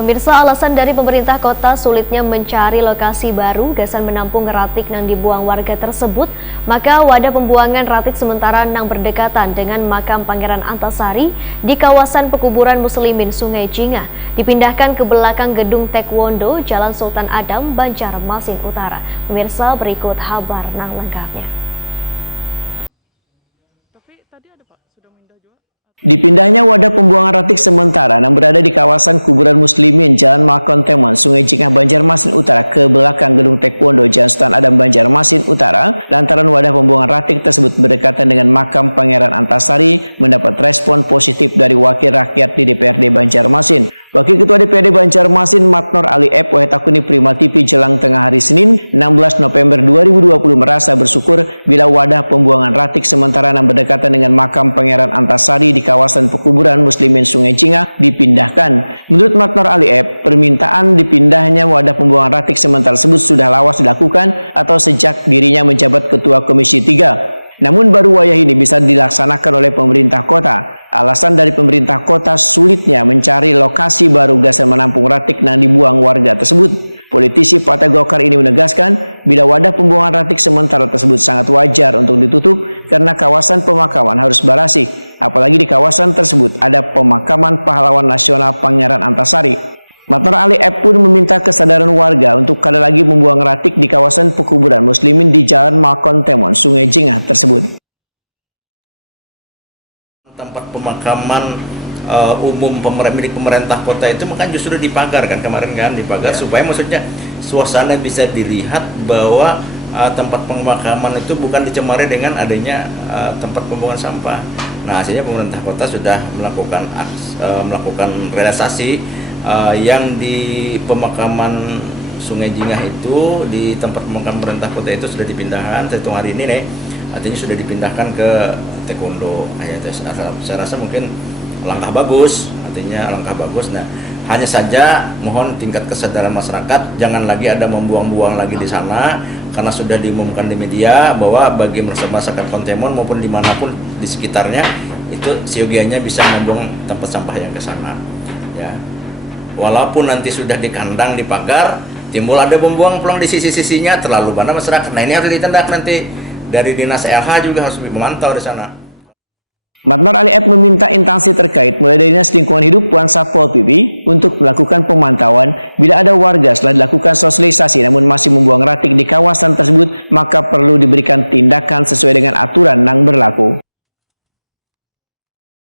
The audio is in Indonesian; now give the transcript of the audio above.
Pemirsa, alasan dari pemerintah kota sulitnya mencari lokasi baru gasan menampung ratik yang dibuang warga tersebut, maka wadah pembuangan ratik sementara yang berdekatan dengan makam Pangeran Antasari di kawasan pekuburan Muslimin Sungai Jingah dipindahkan ke belakang gedung Taekwondo Jalan Sultan Adam, Banjarmasin Utara. Pemirsa, berikut kabar lengkapnya. Dipindahnya wadah pembuangan ratik sementara yang berada di kawasan kuburan Muslimin Jalan Makon Temon, Sungai Jingah, Banjarmasin Utara ke belakang gedung Taekwondo Jalan Sultan Adam, Banjarmasin Utara lantaran wadah pembuangan ratik tersebut berdekatan dengan makam Pangeran Antasari mendapat respon positif dari wakil rakyat di DPRD Banjarmasin. Wakil Ketua DPRD Banjarmasin Matnor Ali Ep Wahetakuni Prima TV jelang tengah hari Senin 16 November 2020 merasa bersyukur bila wadah pembuangan ratik sementara yang berdekatan dengan makam Pangeran Antasari di kawasan pekuburan Muslimin Sungai Jingah dipindahkan. Menurut Matnor Ali Ep, permintaan dipindahnya wadah pembuangan ratik sementara tersebut sudah lawas dilakukan atau sejak dirinya menjabat Ketua Komisi 3. Namun baru wayah ini bisa dilaksanakan oleh pemerintah kota. Alasan dari pemerintah kota sulitnya mencari lokasi baru gasan menampung ratik yang dibuang warga tersebut. Politisi Partai Golkar ini menegaskan bila wadah pembuangan ratik sementara tersebut sangat wajar untuk ditutup karena kawasan pemakaman harus barasih. Apalagi di kawasan tersebut ada pemakaman pahlawan nasional Pangeran Antasari. Matnor Ali Ep pun meminta kesadaran warga untuk kada lagi membuang ratik di kawasan pekuburan Muslimin di Jalan Makon Temon, Sungai Jingah tersebut. Tempat pemakaman umum milik pemerintah kota itu kan justru dipagar kan kemarin kan dipagar ya. Supaya maksudnya suasana bisa dilihat bahwa tempat pemakaman itu bukan dicemari dengan adanya tempat pembuangan sampah. Nah hasilnya pemerintah kota sudah melakukan realisasi yang di pemakaman Sungai Jingah itu di tempat pemakaman pemerintah kota itu sudah dipindahkan sehitung hari ini nih, artinya sudah dipindahkan ke Taekwondo. Saya rasa mungkin langkah bagus, artinya langkah bagus. Nah hanya saja mohon tingkat kesadaran masyarakat jangan lagi ada membuang-buang lagi di sana karena sudah diumumkan di media bahwa bagi masyarakat Kontemon maupun dimanapun di sekitarnya itu siogianya bisa membuang tempat sampah yang ke sana ya. Walaupun nanti sudah di kandang, dipagar, timbul ada pembuang pulang di sisi-sisinya terlalu banyak masyarakat. Nah ini harus ditindak nanti dari dinas LH juga harus memantau di sana. Matnor Ali Ep meminta instansi terkait mulai dari Dinas Lingkungan Hidup Puan Satpol PP untuk melakukan pemantauan bila ada warga setelah dilakukan sosialisasi namun masih membuang ratik di kawasan tersebut maka perlu diberikan tindakan sesuai dengan aturan yang berlaku.